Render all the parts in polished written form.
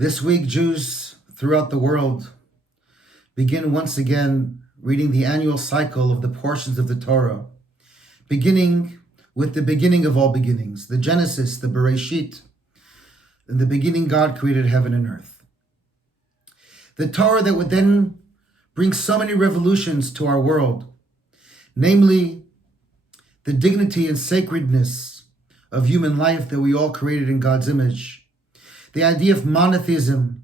This week, Jews throughout the world begin once again reading the annual cycle of the portions of the Torah, beginning with the beginning of all beginnings, the Genesis, the Bereishit. In the beginning, God created heaven and earth. The Torah that would then bring so many revolutions to our world, namely the dignity and sacredness of human life that we all created in God's image. The idea of monotheism,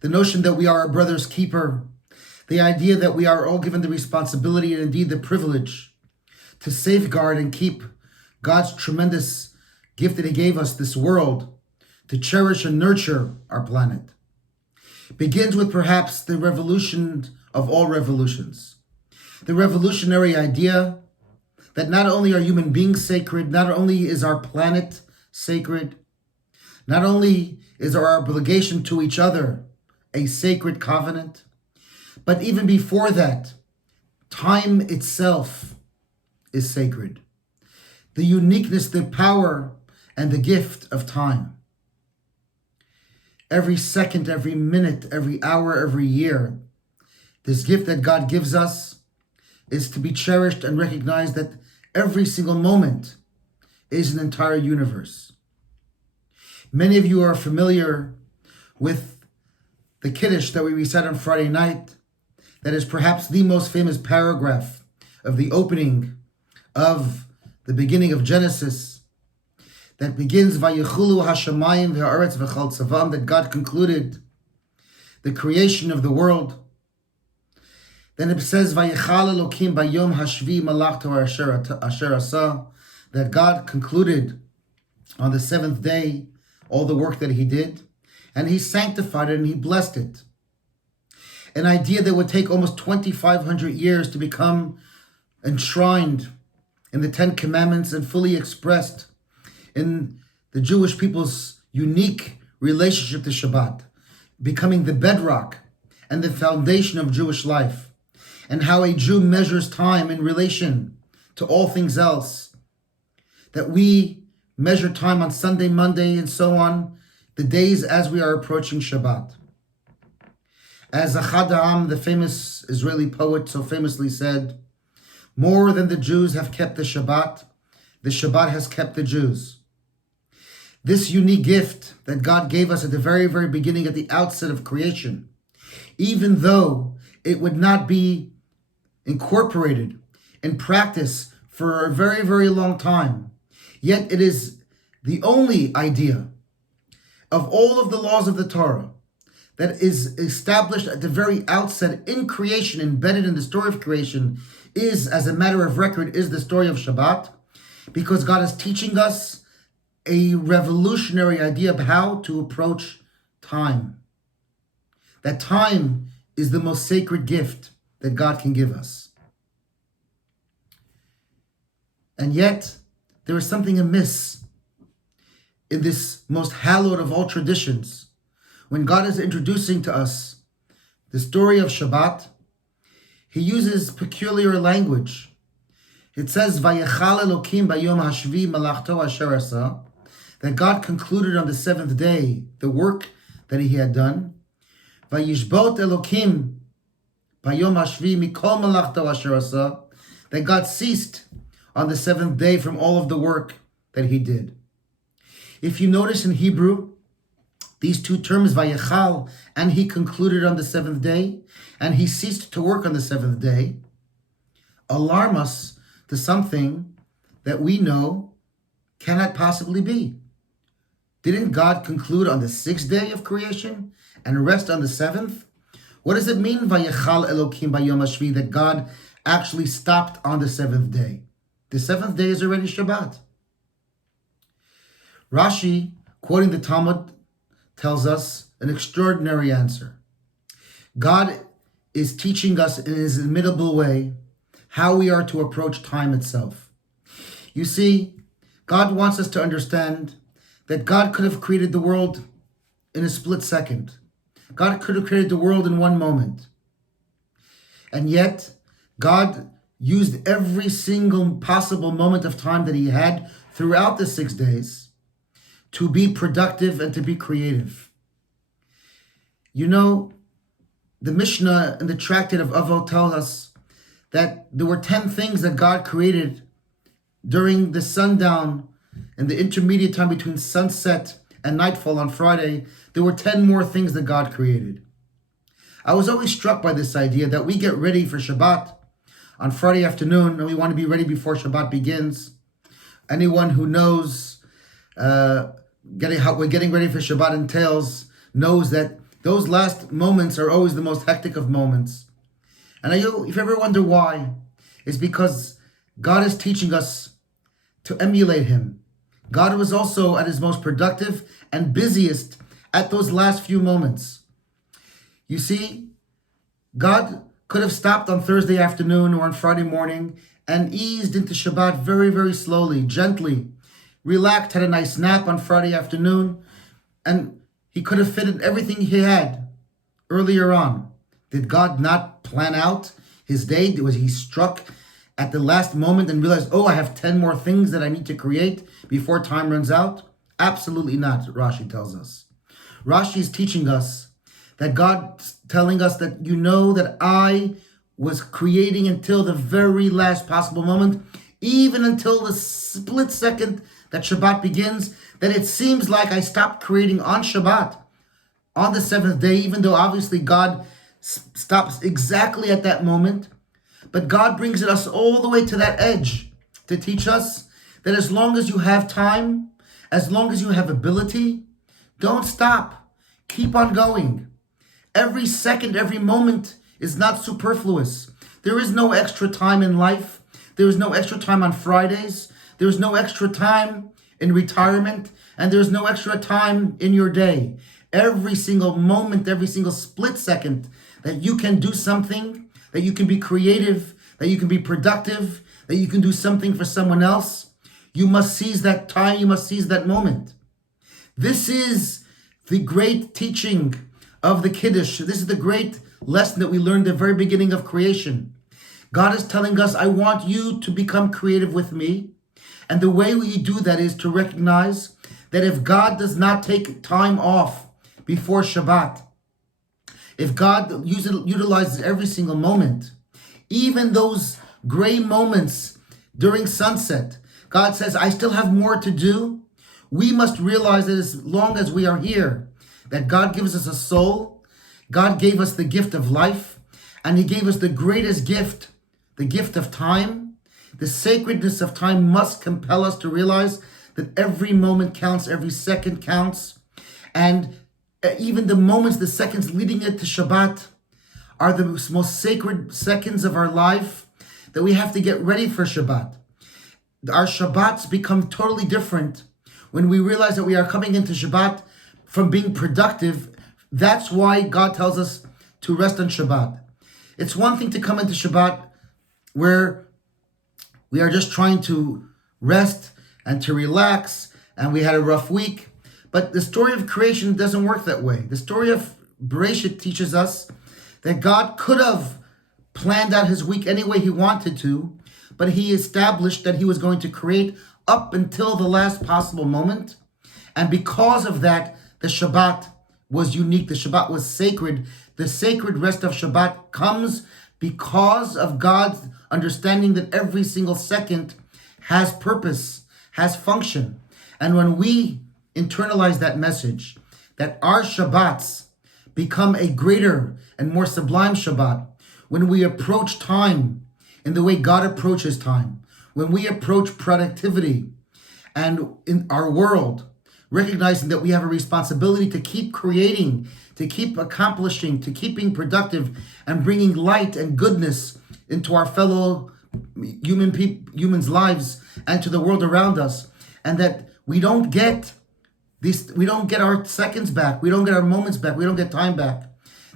the notion that we are our brother's keeper, the idea that we are all given the responsibility and indeed the privilege to safeguard and keep God's tremendous gift that He gave us, this world, to cherish and nurture our planet. Begins with perhaps the revolution of all revolutions, the revolutionary idea that not only are human beings sacred, not only is our planet sacred, not only is our obligation to each other a sacred covenant, but even before that, time itself is sacred. The uniqueness, the power, and the gift of time. Every second, every minute, every hour, every year, this gift that God gives us is to be cherished and recognized that every single moment is an entire universe. Many of you are familiar with the Kiddush that we recite on Friday night. That is perhaps the most famous paragraph of the opening of the beginning of Genesis, that begins, Vayichulu hashamayim v'ha'aretz v'chal tzavam, that God concluded the creation of the world. Then it says, Vayichal Elokim bayom hashvi malachto asher asa, that God concluded on the seventh day all the work that He did, and He sanctified it and He blessed it. An idea that would take almost 2,500 years to become enshrined in the Ten Commandments and fully expressed in the Jewish people's unique relationship to Shabbat, becoming the bedrock and the foundation of Jewish life, and how a Jew measures time in relation to all things else, that we measure time on Sunday, Monday, and so on, the days as we are approaching Shabbat. As Achad Ha'am, the famous Israeli poet, so famously said, more than the Jews have kept the Shabbat has kept the Jews. This unique gift that God gave us at the very, very beginning, at the outset of creation, even though it would not be incorporated in practice for a very, very long time, yet it is the only idea of all of the laws of the Torah that is established at the very outset in creation, embedded in the story of creation, is, as a matter of record, is the story of Shabbat, because God is teaching us a revolutionary idea of how to approach time. That time is the most sacred gift that God can give us. And yet, there is something amiss in this most hallowed of all traditions. When God is introducing to us the story of Shabbat, He uses peculiar language. It says, Vayechal Elokim bayom hashvi malachto asher asa, that God concluded on the seventh day the work that He had done. Vayishbot Elokim bayom hashvi mikol malachto asher asa, that God ceased on the seventh day from all of the work that He did. If you notice in Hebrew, these two terms, Vayechal, and He concluded on the seventh day, and He ceased to work on the seventh day, alarm us to something that we know cannot possibly be. Didn't God conclude on the sixth day of creation and rest on the seventh? What does it mean, Vayechal Elokim bayom hashvi, that God actually stopped on the seventh day? The seventh day is already Shabbat. Rashi, quoting the Talmud, tells us an extraordinary answer. God is teaching us in His imitable way how we are to approach time itself. You see, God wants us to understand that God could have created the world in a split second. God could have created the world in one moment. And yet, God used every single possible moment of time that He had throughout the 6 days to be productive and to be creative. You know, the Mishnah in the tractate of Avot tells us that there were 10 things that God created during the sundown and the intermediate time between sunset and nightfall on Friday. There were 10 more things that God created. I was always struck by this idea that we get ready for Shabbat on Friday afternoon, and we want to be ready before Shabbat begins. Anyone who knows what getting ready for Shabbat entails knows that those last moments are always the most hectic of moments. And if you ever wonder why, it's because God is teaching us to emulate Him. God was also at His most productive and busiest at those last few moments. You see, God could have stopped on Thursday afternoon or on Friday morning and eased into Shabbat very, very slowly, gently, relaxed, had a nice nap on Friday afternoon, and He could have fitted everything He had earlier on. Did God not plan out His day? Was He struck at the last moment and realized, I have 10 more things that I need to create before time runs out? Absolutely not, Rashi tells us. Rashi is teaching us that God's telling us that that I was creating until the very last possible moment, even until the split second that Shabbat begins, that it seems like I stopped creating on Shabbat, on the seventh day, even though obviously God stops exactly at that moment. But God brings us all the way to that edge to teach us that as long as you have time, as long as you have ability, don't stop. Keep on going. Every second, every moment is not superfluous. There is no extra time in life. There is no extra time on Fridays. There is no extra time in retirement. And there is no extra time in your day. Every single moment, every single split second that you can do something, that you can be creative, that you can be productive, that you can do something for someone else, you must seize that time, you must seize that moment. This is the great teaching of the Kiddush. This is the great lesson that we learned at the very beginning of creation. God is telling us, I want you to become creative with me. And the way we do that is to recognize that if God does not take time off before Shabbat, if God utilizes every single moment, even those gray moments during sunset, God says, I still have more to do. We must realize that as long as we are here, that God gives us a soul, God gave us the gift of life, and He gave us the greatest gift, the gift of time. The sacredness of time must compel us to realize that every moment counts, every second counts, and even the moments, the seconds leading it to Shabbat are the most sacred seconds of our life, that we have to get ready for Shabbat. Our Shabbats become totally different when we realize that we are coming into Shabbat from being productive. That's why God tells us to rest on Shabbat. It's one thing to come into Shabbat where we are just trying to rest and to relax, and we had a rough week. But the story of creation doesn't work that way. The story of Bereishit teaches us that God could have planned out His week any way He wanted to, but He established that He was going to create up until the last possible moment. And because of that, the Shabbat was unique. The Shabbat was sacred. The sacred rest of Shabbat comes because of God's understanding that every single second has purpose, has function. And when we internalize that message, that our Shabbats become a greater and more sublime Shabbat, when we approach time in the way God approaches time, when we approach productivity and in our world, recognizing that we have a responsibility to keep creating, to keep accomplishing, to keep being productive and bringing light and goodness into our fellow humans' lives and to the world around us, and that we don't get our seconds back, we don't get our moments back, we don't get time back.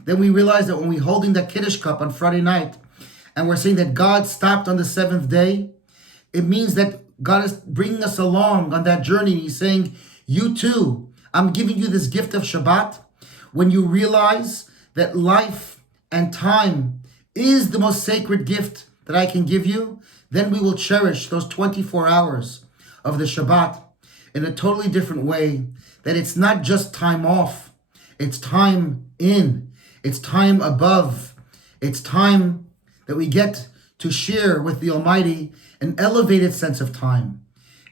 Then we realize that when we're holding that Kiddush cup on Friday night and we're saying that God stopped on the seventh day, it means that God is bringing us along on that journey. He's saying, you too, I'm giving you this gift of Shabbat. When you realize that life and time is the most sacred gift that I can give you, then we will cherish those 24 hours of the Shabbat in a totally different way, that it's not just time off. It's time in. It's time above. It's time that we get to share with the Almighty an elevated sense of time,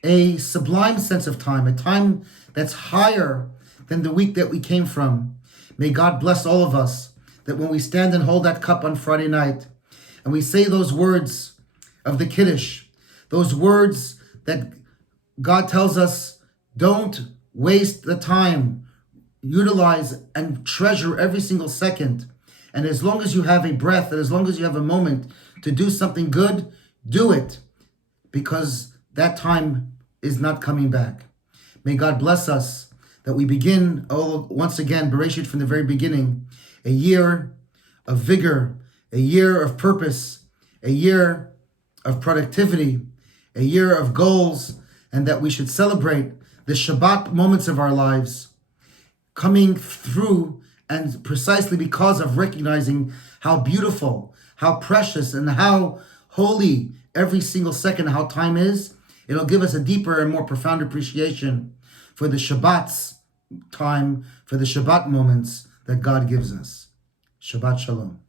a sublime sense of time, a time that's higher than the week that we came from. May God bless all of us, that when we stand and hold that cup on Friday night, and we say those words of the Kiddush, those words that God tells us, don't waste the time, utilize and treasure every single second. And as long as you have a breath, and as long as you have a moment to do something good, do it, because that time is not coming back. May God bless us, that we begin, once again, Bereishit from the very beginning, a year of vigor, a year of purpose, a year of productivity, a year of goals, and that we should celebrate the Shabbat moments of our lives coming through, and precisely because of recognizing how beautiful, how precious, and how holy every single second, how time is. It'll give us a deeper and more profound appreciation for the Shabbat's time, for the Shabbat moments that God gives us. Shabbat Shalom.